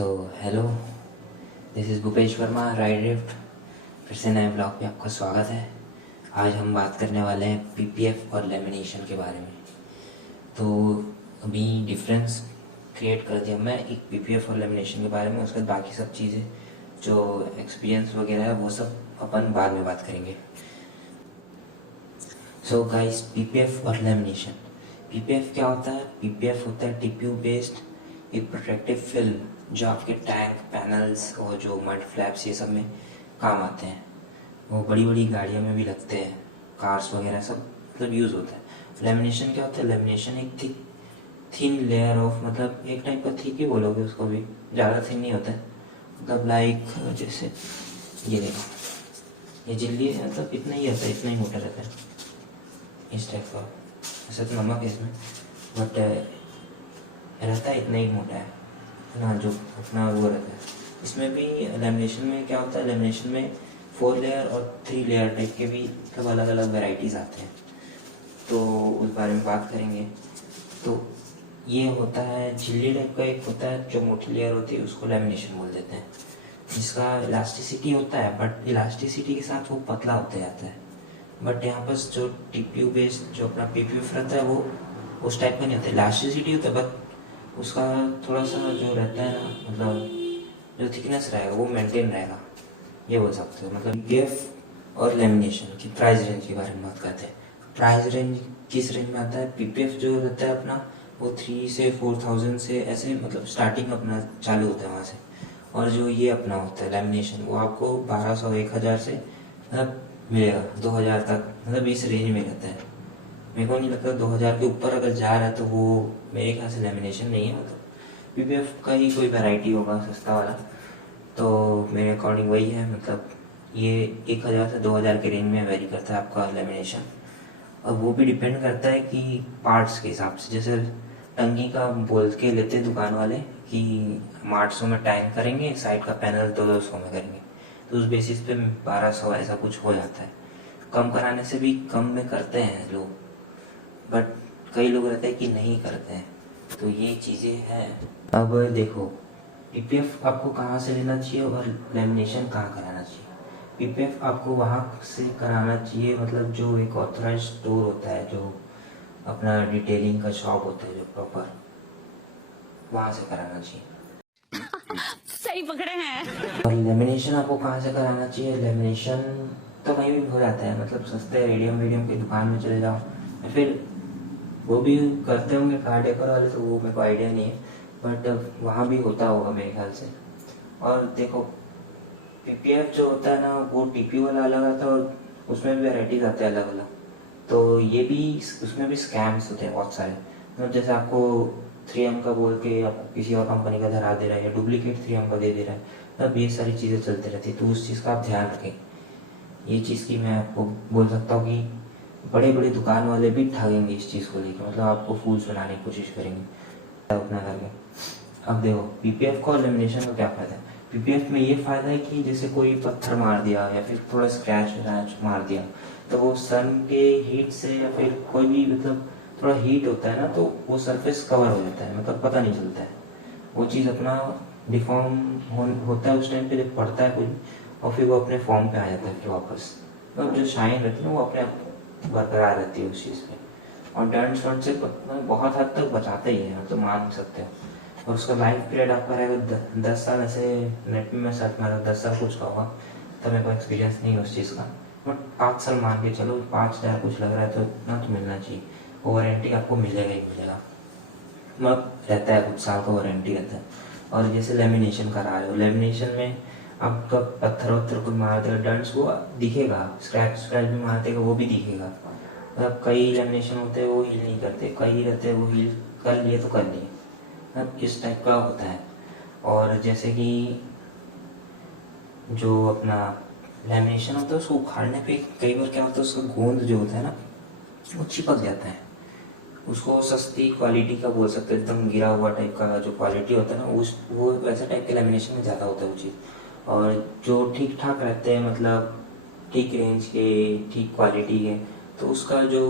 So hello, this is Bhupesh Verma ride drift. फिर से नए ब्लॉग पे आपका स्वागत है। आज हम बात करने वाले हैं पीपीएफ और लेमिनेशन के बारे में। तो अभी डिफरेंस क्रिएट कर दिया मैं एक पीपीएफ और लेमिनेशन के बारे में। उसके बाद बाकी सब चीज़ें जो एक्सपीरियंस वगैरह है वो सब अपन बाद में बात करेंगे। सो गाइस, पीपीएफ और लेमिनेशन। पीपीएफ क्या होता है? पीपीएफ होता है टीपीयू बेस्ड एक प्रोटेक्टिव फिल्म जो आपके टैंक पैनल्स और जो मड फ्लैप्स ये सब में काम आते हैं। वो बड़ी बड़ी गाड़ियों में भी लगते हैं, कार्स वगैरह सब मतलब यूज़ होता है। लेमिनेशन क्या होता है? लेमिनेशन एक थिन लेयर ऑफ, मतलब एक टाइप का थिक ही बोलोगे उसको भी, ज़्यादा थिन नहीं होता है। मतलब लाइक जैसे ये देखो, ये झिल्ली है, मतलब इतना ही होता है, इतना ही मोटा रहता है इस टाइप का। ऐसा तो नमक है इसमें, बट रहता है इतना ही मोटा है ना, जो अपना वो रहता है। इसमें भी लेमिनेशन में क्या होता है? लेमिनेशन में 4 लेयर और 3 लेयर टाइप के भी सब अलग अलग वेराइटीज़ आते हैं, तो उस बारे में बात करेंगे। तो ये होता है झिल्ली टाइप का, एक होता है जो मोटी लेयर होती है उसको लेमिनेशन बोल देते हैं, जिसका इलास्टिसिटी होता है, बट इलास्टिसिटी के साथ वो पतला होता जाता है। बट यहाँ पर जो टीपीयू बेस्ड जो अपना पीपीएफ रहता है वो उस टाइप का नहीं होता। इलास्टिसिटी होता है, बट उसका थोड़ा सा जो रहता है ना, मतलब जो थिकनेस रहेगा वो मेंटेन रहेगा, ये बोल सकते हो। मतलब पीपीएफ और लेमिनेशन की प्राइस रेंज के बारे में बात करते हैं। प्राइस रेंज किस रेंज में आता है? पीपीएफ जो रहता है अपना वो 3 से 4000 से ऐसे, मतलब स्टार्टिंग अपना चालू होता है वहाँ से। और जो ये अपना होता है लेमिनेशन, वो आपको 1200 1000 से मतलब मिलेगा 2000 तक, मतलब इस रेंज में रहता है। मेरे को नहीं लगता 2000 के ऊपर अगर जा रहा है तो वो मेरे ख्याल से लेमिनेशन नहीं है, मतलब पीपीएफ का ही कोई वैरायटी होगा सस्ता वाला। तो मेरे अकॉर्डिंग वही है, मतलब ये 1000 से 2000 के रेंज में वेरी करता है आपका लेमिनेशन। और वो भी डिपेंड करता है कि पार्ट्स के हिसाब से। जैसे टंकी का बोल के लेते हैं दुकान वाले कि 800 में टैंक करेंगे, साइड का पैनल 200 में करेंगे, तो उस बेसिस पे 1200 ऐसा कुछ हो जाता है। कम कराने से भी कम में करते हैं लोग, बट कई लोग रहते हैं कि नहीं करते हैं, तो ये चीज़ें हैं। अब देखो, पीपीएफ आपको कहाँ से लेना चाहिए और लेमिनेशन कहाँ कराना चाहिए। पीपीएफ आपको वहाँ से कराना चाहिए, मतलब जो एक ऑथराइज स्टोर होता है, जो अपना डिटेलिंग का शॉप होता है जो प्रॉपर, वहाँ से कराना चाहिए। सही पकड़े हैं। और लेमिनेशन आपको कहाँ से कराना चाहिए? लेमिनेशन तो कहीं भी हो जाता है, मतलब सस्ते रेडियम की दुकान में चले जाओ, या फिर वो भी करते होंगे कार डेकोर वाले, तो वो मेरे को आइडिया नहीं है, बट वहाँ भी होता होगा मेरे ख्याल से। और देखो, पीपीएफ जो होता है ना वो टीपी वाला अलग आता है, और उसमें भी वेराइटीज आते हैं अलग अलग। तो ये भी, उसमें भी स्कैम्स होते हैं बहुत सारे। मतलब जैसे आपको 3M का बोल के आपको किसी और कंपनी का धरा दे रहा है, या डुप्लीकेट 3M का दे दे रहा है, तब ये सारी चीज़ें चलती रहती है, तो उस चीज़ का आप ध्यान रखें। ये चीज़ की मैं आपको बोल सकता हूँ कि बड़े बड़े दुकान वाले भी ठगेंगे इस चीज़ को लेकर, मतलब आपको फूल्स बनाने की कोशिश करेंगे उतना करके। अब देखो, पीपीएफ का और लेमिनेशन का क्या फ़ायदा है? पीपीएफ में ये फ़ायदा है कि जैसे कोई पत्थर मार दिया या फिर थोड़ा स्क्रैच मार दिया, तो वो सन के हीट से या फिर कोई भी, मतलब थोड़ा हीट होता है ना, तो वो सरफेस कवर हो जाता है, मतलब पता नहीं चलता है। वो चीज़ अपना डिफॉर्म होता है उस टाइम पे जब पड़ता है कुछ, और फिर वो अपने फॉर्म पे आ जाता है फिर वापस। मतलब जो शाइन रहती है ना वो अपने आप बरकरार रहती है उस चीज़ पे। और डर्न शॉट से बहुत हद तक बचाते ही है, तो मान सकते हो। और उसका लाइफ पीरियड आपका रहेगा 10 साल। ऐसे नेट में मैं सर्च मारा 10 साल कुछ का होगा, तब मेरे को एक्सपीरियंस नहीं है उस चीज़ का, बट 5 साल मान के चलो, 5000 कुछ लग रहा है, तो इतना तो मिलना चाहिए। वारंटी आपको मिलेगा ही मिलेगा, मतलब रहता है कुछ साल का वारंटी रहता है। और जैसे लेमिनेशन करा रहे हो, लेमिनेशन में आपका पत्थर वत्थर कोई मार देगा, डंट्स वो दिखेगा, स्क्रैच भी मार देगा वो भी दिखेगा। मतलब कई लेमिनेशन होते हैं वो हील नहीं करते, कई रहते हैं वो हील कर लिए तो कर लिए, मतलब इस टाइप का होता है। और जैसे कि जो अपना लेमिनेशन होता है उसको उखाड़ने पे कई बार क्या होता है, उसका गोंद जो होता है ना वो चिपक जाता है। उसको सस्ती क्वालिटी का बोल सकते हैं, एकदम गिरा हुआ टाइप का जो क्वालिटी होता है ना, उस वो वैसा टाइप के लेमिनेशन में ज़्यादा होता है वो चीज़। और जो ठीक ठाक रहते हैं, मतलब ठीक रेंज के, ठीक क्वालिटी के, तो उसका जो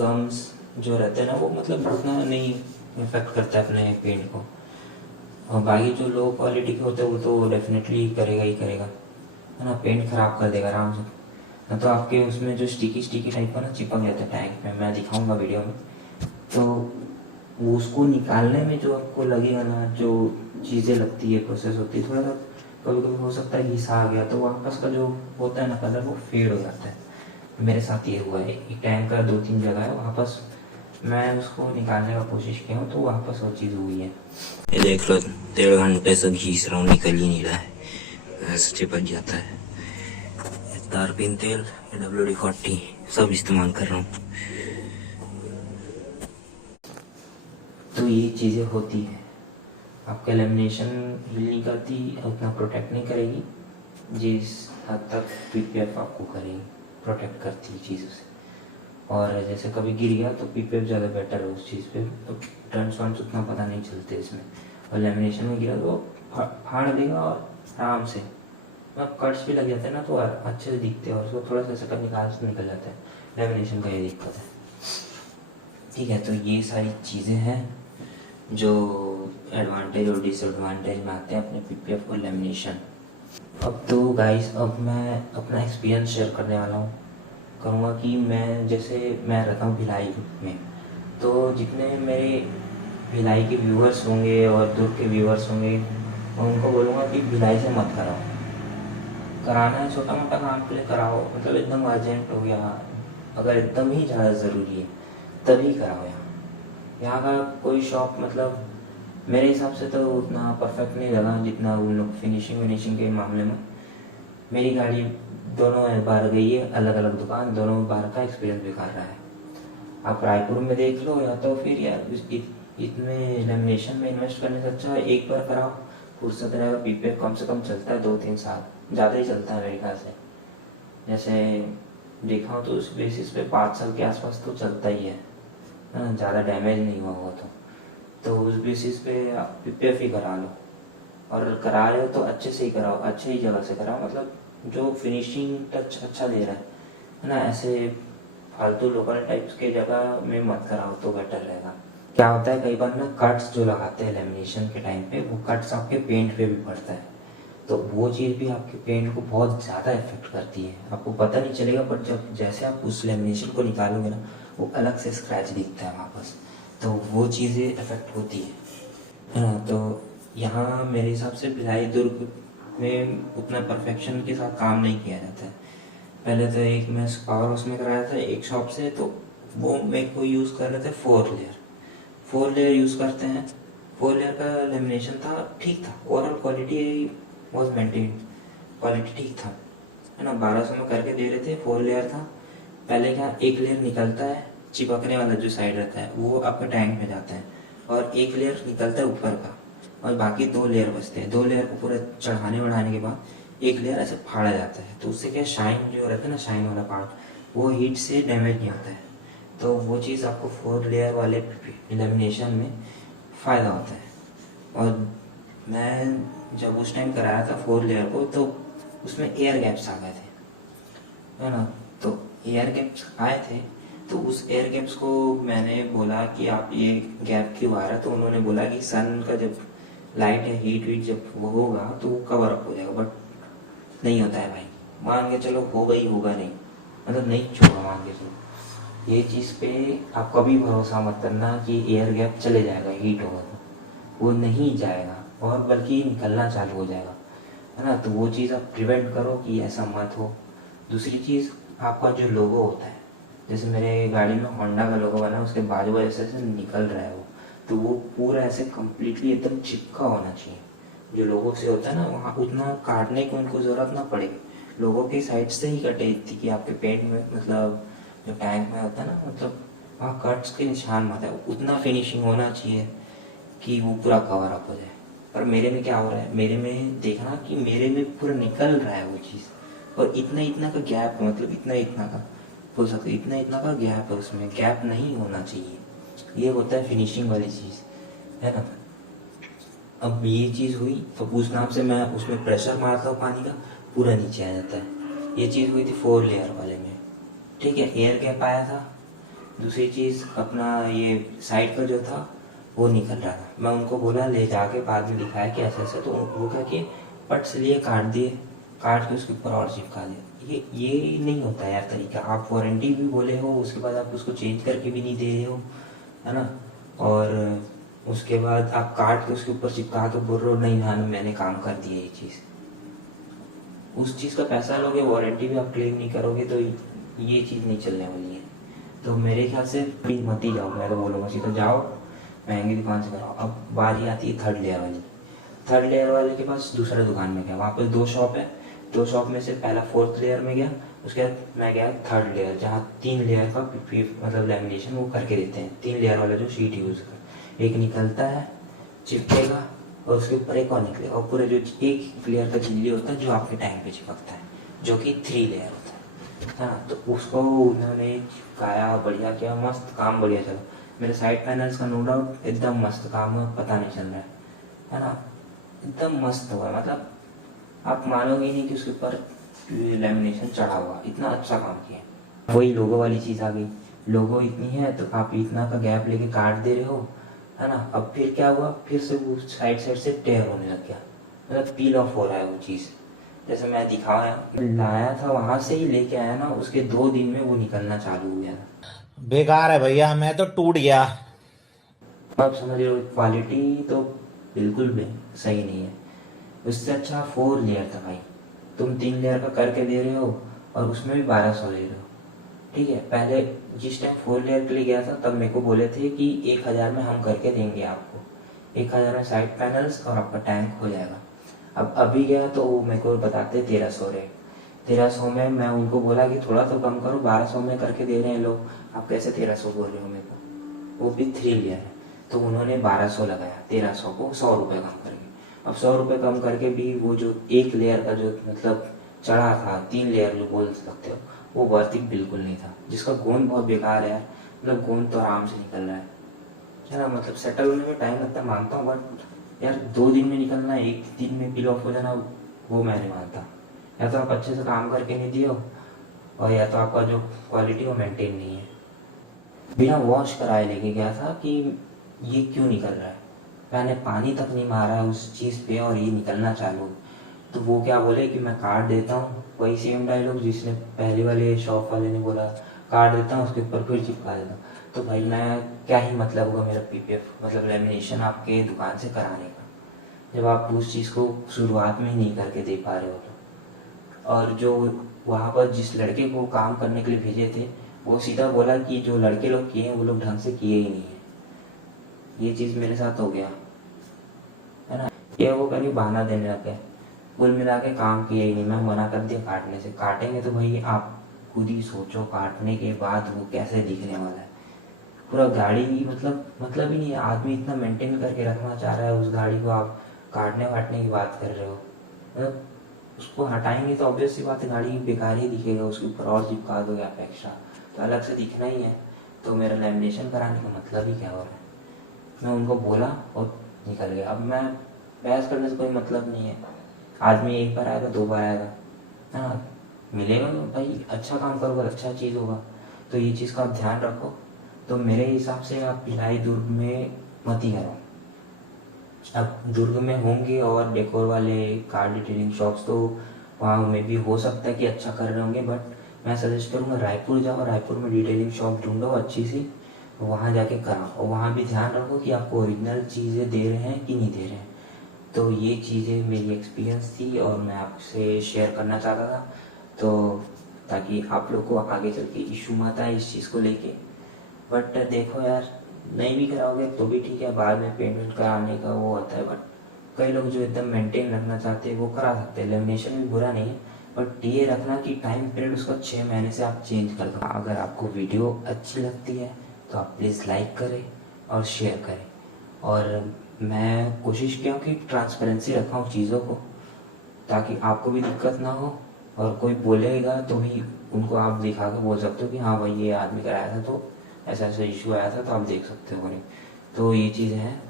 गम्स जो रहते हैं ना वो मतलब उतना नहीं इफेक्ट करता है अपने पेंट को। और बाकी जो लो क्वालिटी के होते हैं वो तो डेफिनेटली करेगा ही करेगा, है ना, पेंट खराब कर देगा आराम से। ना तो आपके उसमें जो स्टिकी स्टिकी टाइप का ना चिपक जाता है टैंक में, मैं दिखाऊंगा वीडियो में। तो वो उसको निकालने में जो आपको लगेगा ना, जो चीज़ें लगती है, प्रोसेस होती है, थोड़ा सा कभी कभी हो सकता है घिसा आ गया तो वापस का जो होता है ना कलर वो फेड हो जाता है। मेरे साथ ये हुआ है, एक टैंक का 2-3 जगह है वापस मैं उसको निकालने का कोशिश किया हूँ तो वापस वो चीज़ हुई है। ये देख लो 1.5 घंटे से घिस रहा हूँ, निकल ही नहीं रहा है, ऐसे चिपक जाता है। तारपीन तेल, WD-40 सब इस्तेमाल कर रहा हूँ। तो ये चीज़ें होती हैं, आपका लेमिनेशन हील नहीं करती, उतना प्रोटेक्ट नहीं करेगी जिस हद तक PPF आपको करेगी, प्रोटेक्ट करती है चीज़ों से। और जैसे कभी गिर गया तो PPF ज़्यादा बेटर है उस चीज़ पे, तो टर्न्स वर्न्स उतना पता नहीं चलते इसमें। और लेमिनेशन में गिरा तो फाड़ देगा और आराम से, मतलब कट्स भी लग जाते हैं ना तो अच्छे से दिखते हैं और उसको थोड़ा सा ऐसा कर निकाल से निकल जाता है। लेमिनेशन का ये दिक्कत है। ठीक है, तो ये सारी चीज़ें हैं जो एडवांटेज और डिसएडवांटेज में आते हैं अपने PPF और लेमिनेशन। अब तो गाइस, अब मैं अपना एक्सपीरियंस शेयर करने वाला हूँ, कहूँगा कि मैं रहता हूँ भिलाई में, तो जितने मेरे भिलाई के व्यूअर्स होंगे और दुर्ग के व्यूअर्स होंगे, मैं उनको बोलूँगा कि भिलाई से मत कराओ। कराना है छोटा मोटा काम के लिए कराओ, मतलब एकदम अर्जेंट हो गया, अगर एकदम ही ज़्यादा ज़रूरी है तभी कराओ। यहाँ का कोई शॉप मतलब मेरे हिसाब से तो उतना परफेक्ट नहीं लगा जितना उन लोग फिनिशिंग विनिशिंग के मामले में। मेरी गाड़ी दोनों बार गई है अलग अलग दुकान, दोनों बार का एक्सपीरियंस बेकार रहा है। आप रायपुर में देख लो या तो फिर यार इतने लेमिनेशन में इन्वेस्ट करने से अच्छा एक बार कराओ, फुर्सत रहेगा। PPF कम से कम चलता है 2-3 साल, ज़्यादा ही चलता है मेरे ख्याल से। जैसे देखा हो तो उस बेसिस पे 5 साल के आसपास तो चलता ही है ना, ज़्यादा डैमेज नहीं हुआ हुआ तो उस बेसिस पे आप PPF ही करा लो। और करा रहे हो तो अच्छे से ही कराओ, अच्छे ही जगह से कराओ, मतलब जो फिनिशिंग टच अच्छा दे रहा है ना। ऐसे फालतू लोकल टाइप्स के जगह में मत कराओ तो बेटर रहेगा। क्या होता है कई बार ना कट्स जो लगाते हैं लेमिनेशन के टाइम पे, वो कट्स आपके पेंट पे भी पड़ता है, तो वो चीज़ भी आपके पेंट को बहुत ज़्यादा इफेक्ट करती है। आपको पता नहीं चलेगा, पर जब जैसे आप उस लेमिनेशन को निकालोगे ना, वो अलग से स्क्रैच दिखता है वापस, तो वो चीज़ें इफेक्ट होती है ना। तो यहाँ मेरे हिसाब से भिलाई दुर्ग में उतना परफेक्शन के साथ काम नहीं किया जाता है। पहले तो एक मैं पावर हाउस में कराया था एक शॉप से, तो वो मेरे को यूज़ कर रहे थे 4 लेयर यूज़ करते हैं। 4 लेयर का लेमिनेशन था, ठीक था, overall quality was maintain, quality ठीक था, है ना। 1200 में करके दे रहे थे, 4 लेयर था। पहले क्या, एक लेयर निकलता है, चिपकने वाला जो साइड रहता है वो आपका टैंक में जाता है, और एक लेयर निकलता है ऊपर का, और बाकी 2 लेयर बचते हैं। 2 लेयर को पूरा चढ़ाने बढ़ाने के बाद एक लेयर ऐसे फाड़ा जाता है, तो उससे क्या शाइन जो रहता है ना, शाइन वाला पार्ट, वो हीट से डैमेज नहीं होता है। तो वो चीज़ आपको 4 लेयर वाले लेमिनेशन में फ़ायदा होता है। और मैं जब उस टाइम कराया था 4 लेयर को, तो उसमें एयर गैप्स आ गए थे, है ना। तो एयर गैप्स आए थे, तो उस एयर गैप्स को मैंने बोला कि आप ये गैप क्यों आ रहा है, तो उन्होंने बोला कि सन का जब लाइट है, हीट वीट जब वो होगा तो वो कवर अप हो जाएगा, बट नहीं होता है भाई। मान के चलो होगा ही होगा नहीं, मतलब नहीं छोड़ा, मान के चलो। ये चीज़ पे आप कभी भरोसा मत करना कि एयर गैप चले जाएगा हीट होगा तो, वो नहीं जाएगा, और बल्कि निकलना चालू हो जाएगा, है ना। तो वो चीज़ आप प्रिवेंट करो कि ऐसा मत हो। दूसरी चीज़, आपका जो लोगो होता है, जैसे मेरे गाड़ी में होंडा का लोगो बना, उसके बाजू ऐसे ऐसे निकल रहा है वो, तो वो पूरा ऐसे कम्प्लीटली एकदम चिपका होना चाहिए। जो लोगों से होता है ना, वहाँ उतना काटने की उनको ज़रूरत ना पड़े, लोगों की साइड से ही कटे, इतनी कि आपके पेंट में, मतलब जो टैंक में होता है ना, मतलब वहाँ कट्स के निशान मत है, उतना फिनिशिंग होना चाहिए कि वो पूरा कवर अप हो जाए। पर मेरे में क्या हो रहा है, मेरे में देखना कि मेरे में पूरा निकल रहा है वो चीज़, और इतना इतना का गैप है, मतलब इतना इतना का बोल सकते, इतना इतना का गैप है, उसमें गैप नहीं होना चाहिए। ये होता है फिनिशिंग वाली चीज़, है ना। अब ये चीज़ हुई तो उस नाम से मैं उसमें प्रेशर मारता हूँ पानी का, पूरा नीचे आ जाता है। ये चीज़ हुई थी 4 लेयर वाले में, ठीक है, एयर गैप आया था। दूसरी चीज़ अपना ये साइड का जो था, वो निकल रहा था। मैं उनको बोला ले जाके बाद में दिखाया कि ऐसे ऐसे, तो वो क्या कि पट से लिए काट दिए, काट के उसके ऊपर और चिपका दिया। ये नहीं होता यार तरीका। आप वारंटी भी बोले हो, उसके बाद आप उसको चेंज करके भी नहीं दे रहे हो, है ना। और उसके बाद आप काट के उसके ऊपर चिपका के बोल रहे हो नहीं हाँ मैंने काम कर दिया ये चीज़। उस चीज़ का पैसा लोगे, वारंटी भी आप क्लेम नहीं करोगे, तो ये चीज़ नहीं चलने वाली है। तो मेरे ख्याल से प्लीज मत ही जाओ, मैं तो बोलूँगा सीधा जाओ महंगी दुकान से कराओ। अब बारी आती है थर्ड लेयर वाली। थर्ड लेयर वाले के पास दूसरा दुकान में गया, वहाँ पे 2 शॉप है। 2 शॉप में से पहला 4th लेयर में गया, उसके बाद मैं गया 3rd लेयर, जहाँ 3 लेयर का मतलब लेमिनेशन वो करके देते हैं। 3 लेयर वाला जो शीट यूज़ कर, एक निकलता है चिपकेगा और उसके ऊपर एक और निकलेगा, और पूरे जो एक लेयर का चिल्ली होता है जो आपके टैंक पे चिपकता है, जो कि 3 लेयर होता है। हाँ, तो उसको उन्होंने चिपकाया, बढ़िया किया, मस्त काम बढ़िया चला। मेरे साइड पैनल्स का नो डाउट एकदम मस्त काम हुआ, पता नहीं चल रहा है ना, एकदम मस्त हुआ। मतलब आप मानोगे नहीं कि उसके ऊपर लेमिनेशन चढ़ा हुआ, इतना अच्छा काम किया। वही लोगो वाली चीज़ आ गई, लोगो इतनी है तो आप इतना का गैप लेके काट दे रहे हो, है ना। अब फिर क्या हुआ, फिर से वो साइड से टेयर होने लग गया, मतलब पील ऑफ हो रहा है वो चीज़। जैसे मैं दिखाया लाया था वहां से ही लेके आया ना, उसके 2 दिन में वो निकलना चालू हो गया था। बेकार है भैया, मैं तो टूट गया। आप समझ रहे हो, क्वालिटी तो बिल्कुल भी सही नहीं है। उससे अच्छा 4 लेयर था भाई, तुम 3 लेयर का करके दे रहे हो और उसमें भी 1200 ले रहे हो। ठीक है, पहले जिस टाइम 4 लेयर के लिए गया था तब मेरे को बोले थे कि 1000 में हम करके देंगे आपको, 1000 में साइड पैनल्स और आपका टैंक हो जाएगा। अब अभी गया तो वो मेरे को बताते 1300 रेट। 1300 में मैं उनको बोला कि थोड़ा तो कम करो, 1200 में करके दे रहे हैं लोग, आप कैसे 1300 बोल रहे हो मेरे को, वो भी 3 लेयर है। तो उन्होंने 1200 लगाया, 1300 को 100 रुपये कम करके। अब 100 रुपये कम करके भी वो जो एक लेयर का जो मतलब चढ़ा था, 3 लेयर जो बोल सकते हो, वो वर्थ इट बिल्कुल नहीं था। जिसका गोंद बहुत बेकार है यार, मतलब गोंद तो आराम से निकल रहा है ना। मतलब सेटल होने में टाइम लगता है मानता हूँ, बट यार 2 दिन में निकलना, 1 दिन में पील ऑफ हो जाना, वो मैं नहीं मानता। या तो आप अच्छे से काम करके नहीं दिए हो, और या तो आपका जो क्वालिटी वो मेंटेन नहीं है। बिना वॉश कराए लेके गया था कि ये क्यों निकल रहा है, मैंने पानी तक नहीं मारा है उस चीज़ पे और ये निकलना चालू। तो वो क्या बोले कि मैं काट देता हूँ, वही सेम डायलॉग जिसने पहले वाले शॉप वाले ने बोला, काट देता हूँ उसके ऊपर फिर चिपका देता हूँ। तो भाई मैं क्या ही मतलब होगा मेरा पीपीएफ मतलब लेमिनेशन आपके दुकान से कराने का, जब आप उस चीज़ को शुरुआत में ही नहीं करके दे पा रहे हो। तो और जो वहाँ पर जिस लड़के को काम करने के लिए भेजे थे, वो सीधा बोला कि जो लड़के लोग किए हैं वो लोग ढंग से किए ही नहीं है। ये चीज़ मेरे साथ हो गया, है ना। ये वो कभी बहाना देने लग गए, कुल मिला के काम किए ही नहीं। मैं मना कर दिया काटने से, काटेंगे तो भाई आप खुद ही सोचो काटने के बाद वो कैसे दिखने वाला है। पूरा गाड़ी ही मतलब ही नहीं है। आदमी इतना मेंटेन करके रखना चाह रहा है उस गाड़ी को, आप काटने वाटने की बात कर रहे हो। मतलब उसको हटाएंगे तो ऑब्वियस सी बात है गाड़ी बेकार ही दिखेगा, उसके ऊपर और चिपका दोगे आप एक्स्ट्रा, तो अलग से दिखना ही है। तो मेरा लेमिनेशन कराने का मतलब ही क्या हो रहा है। मैं उनको बोला और निकल गया। अब मैं बहस करने से कोई मतलब नहीं है, आदमी 1 बार आएगा 2 बार आएगा, हाँ मिलेगा तो भाई अच्छा काम करोगे अच्छा चीज़ होगा। तो ये चीज़ का आप ध्यान रखो। तो मेरे हिसाब से आप भिलाई दुर्ग में मत ही करो। अब दुर्ग में होंगे और डेकोर वाले कार डिटेलिंग शॉप्स, तो वहाँ में भी हो सकता है कि अच्छा कर रहे होंगे, बट मैं सजेस्ट करूँगा रायपुर जाओ, रायपुर में डिटेलिंग शॉप ढूंढो अच्छी सी, वहाँ जाके कराओ। और वहाँ भी ध्यान रखो कि आपको ओरिजिनल चीज़ें दे रहे हैं कि नहीं दे रहे हैं। तो ये चीज़ें मेरी एक्सपीरियंस थी और मैं आपसे शेयर करना चाहता था, तो ताकि आप लोग को आगे चल के इशू मत आए इस चीज़ को लेके। बट देखो यार, नहीं भी कराओगे तो भी ठीक है, बाद में पेमेंट कराने का वो होता है। बट कई लोग जो एकदम मेंटेन रखना चाहते हैं वो करा सकते हैं, लेमिनेशन भी बुरा नहीं है, बट ये रखना कि टाइम पीरियड उसका 6 महीने से आप चेंज कर दो। अगर आपको वीडियो अच्छी लगती है तो आप प्लीज़ लाइक करें और शेयर करें। और मैं कोशिश किया कि ट्रांसपेरेंसी रखा चीज़ों को, ताकि आपको भी दिक्कत ना हो, और कोई बोलेगा तो भी उनको आप दिखा के बोल सकते हो कि हाँ भाई ये आदमी कराया था तो ऐसा ऐसा इशू आया था, तो आप देख सकते हो। तो ये चीज़ें हैं,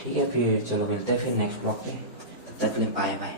ठीक है। फिर चलो मिलते हैं फिर नेक्स्ट ब्लॉग पे, तब तक के लिए बाय बाय।